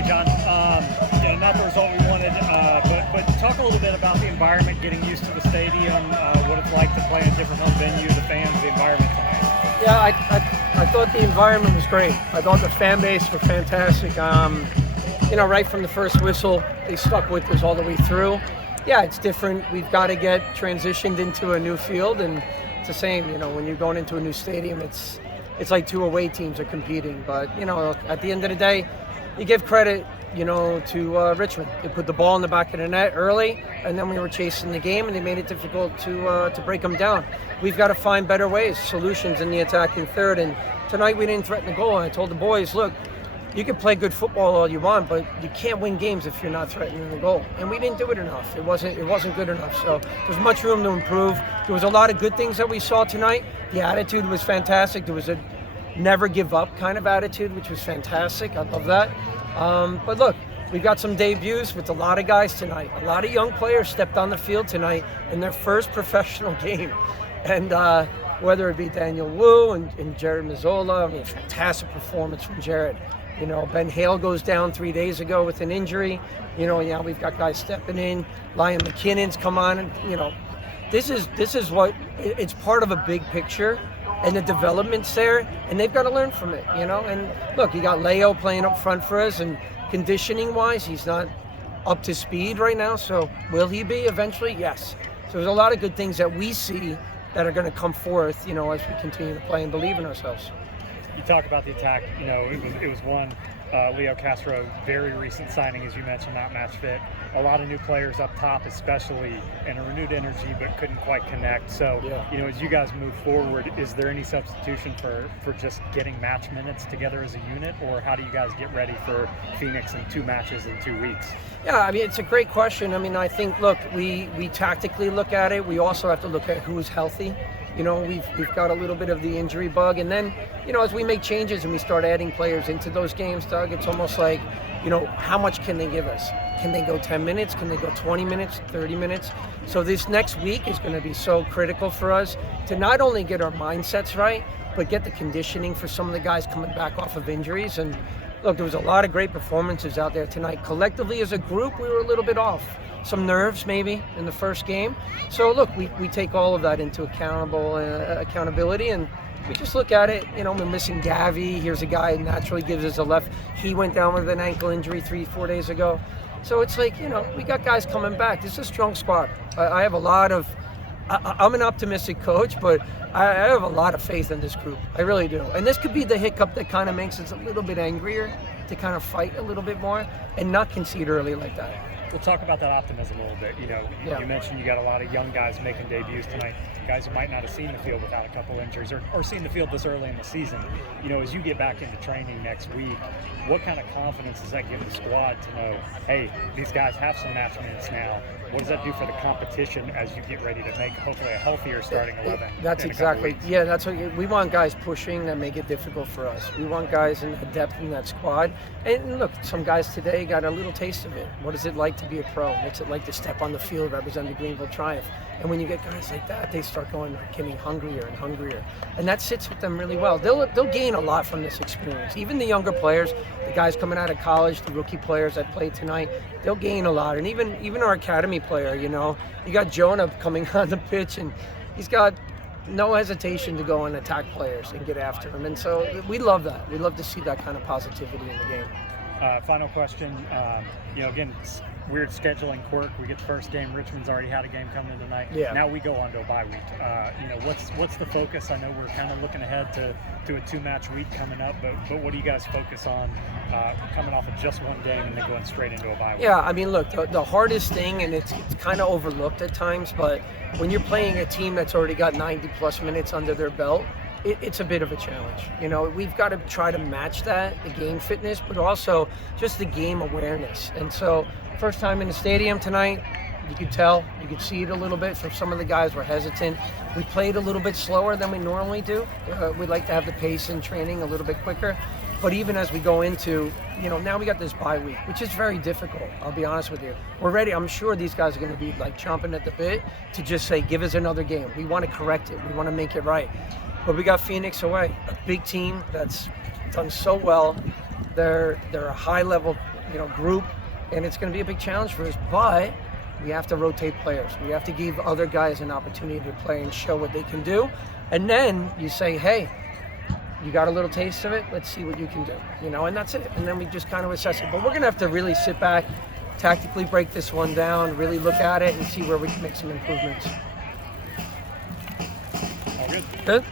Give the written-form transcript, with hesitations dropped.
right, John. Not the result we wanted, but talk a little bit about the environment, getting used to the stadium, what it's like to play in a different home venue, the fans, the environment tonight. Yeah, I thought the environment was great. I thought the fan base were fantastic. Right from the first whistle, they stuck with us all the way through. Yeah, it's different. We've got to get transitioned into a new field, and it's the same. When you're going into a new stadium, it's like two away teams are competing. But at the end of the day, you give credit, to Richmond. They put the ball in the back of the net early, and then we were chasing the game, and they made it difficult to break them down. We've got to find better ways, solutions in the attacking third. And tonight we didn't threaten the goal. And I told the boys, look, you can play good football all you want, but you can't win games if you're not threatening the goal. And we didn't do it enough. It wasn't good enough. So there's much room to improve. There was a lot of good things that we saw tonight. The attitude was fantastic. There was a never give up kind of attitude, which was fantastic. I love that. But look, we got some debuts with a lot of guys tonight. A lot of young players stepped on the field tonight in their first professional game. And whether it be Daniel Wu and Jared Mazzola, fantastic performance from Jared. Ben Hale goes down 3 days ago with an injury. We've got guys stepping in. Liam McKinnon's come on, and this is what it's part of a big picture, and the development's there, and they've got to learn from it. And look, you got Leo playing up front for us, and conditioning-wise, he's not up to speed right now. So will he be eventually? Yes. So there's a lot of good things that we see that are going to come forth, as we continue to play and believe in ourselves. You talk about the attack, it was one, Leo Castro, very recent signing, as you mentioned, not match fit. A lot of new players up top, especially, and a renewed energy, but couldn't quite connect. So, yeah. As you guys move forward, is there any substitution for just getting match minutes together as a unit, or how do you guys get ready for Phoenix in 2 matches in 2 weeks? Yeah, it's a great question. I think, look, we tactically look at it. We also have to look at who is healthy. We've got a little bit of the injury bug, and then, as we make changes and we start adding players into those games, Doug, it's almost like, how much can they give us? Can they go 10 minutes? Can they go 20 minutes, 30 minutes? So this next week is going to be so critical for us to not only get our mindsets right, but get the conditioning for some of the guys coming back off of injuries. And look, there was a lot of great performances out there tonight. Collectively as a group, we were a little bit off. Some nerves maybe in the first game. So look, we take all of that into accountability, and we just look at it. We're missing Gavi. Here's a guy who naturally gives us a left. He went down with an ankle injury 3-4 days ago. So it's like, we got guys coming back. This is a strong squad. I have a lot of, I'm an optimistic coach, but I have a lot of faith in this group. I really do. And this could be the hiccup that kind of makes us a little bit angrier to kind of fight a little bit more and not concede early like that. We'll talk about that optimism a little bit. Yeah. You mentioned you got a lot of young guys making debuts tonight, guys who might not have seen the field without a couple injuries or seen the field this early in the season. As you get back into training next week, what kind of confidence does that give the squad to know, hey, these guys have some match minutes now? What does that do for the competition as you get ready to make hopefully a healthier starting 11? That's exactly, yeah, that's what we want, guys pushing that make it difficult for us. We want guys in the depth in that squad. And look, some guys today got a little taste of it. What is it like to be a pro? What's it like to step on the field, represent the Greenville Triumph? And when you get guys like that, they start getting hungrier and hungrier. And that sits with them really well. They'll gain a lot from this experience. Even the younger players, the guys coming out of college, the rookie players that played tonight, they'll gain a lot. And even our academy player, you got Jonah coming on the pitch, and he's got no hesitation to go and attack players and get after them. And so we love that. We love to see that kind of positivity in the game. Final question. Again, it's weird scheduling quirk. We get the first game. Richmond's already had a game coming in tonight. Yeah. Now we go on to a bye week. What's the focus? I know we're kind of looking ahead to a 2-match week coming up, but what do you guys focus on coming off of just one game and then going straight into a bye week? Yeah, look, the hardest thing, and it's kind of overlooked at times, but when you're playing a team that's already got 90-plus minutes under their belt, it's a bit of a challenge. We've got to try to match that, the game fitness, but also just the game awareness. And so, first time in the stadium tonight, you could see it a little bit from some of the guys were hesitant. We played a little bit slower than we normally do. We'd like to have the pace in training a little bit quicker. But even as we go into, now we got this bye week, which is very difficult, I'll be honest with you. We're ready. I'm sure these guys are going to be chomping at the bit to just say, give us another game. We want to correct it. We want to make it right. But we got Phoenix away, a big team that's done so well. They're a high level group, and it's going to be a big challenge for us. But we have to rotate players. We have to give other guys an opportunity to play and show what they can do. And then you say, hey, you got a little taste of it. Let's see what you can do. And that's it. And then we just kind of assess it. But we're going to have to really sit back, tactically break this one down, really look at it and see where we can make some improvements. All good. Good.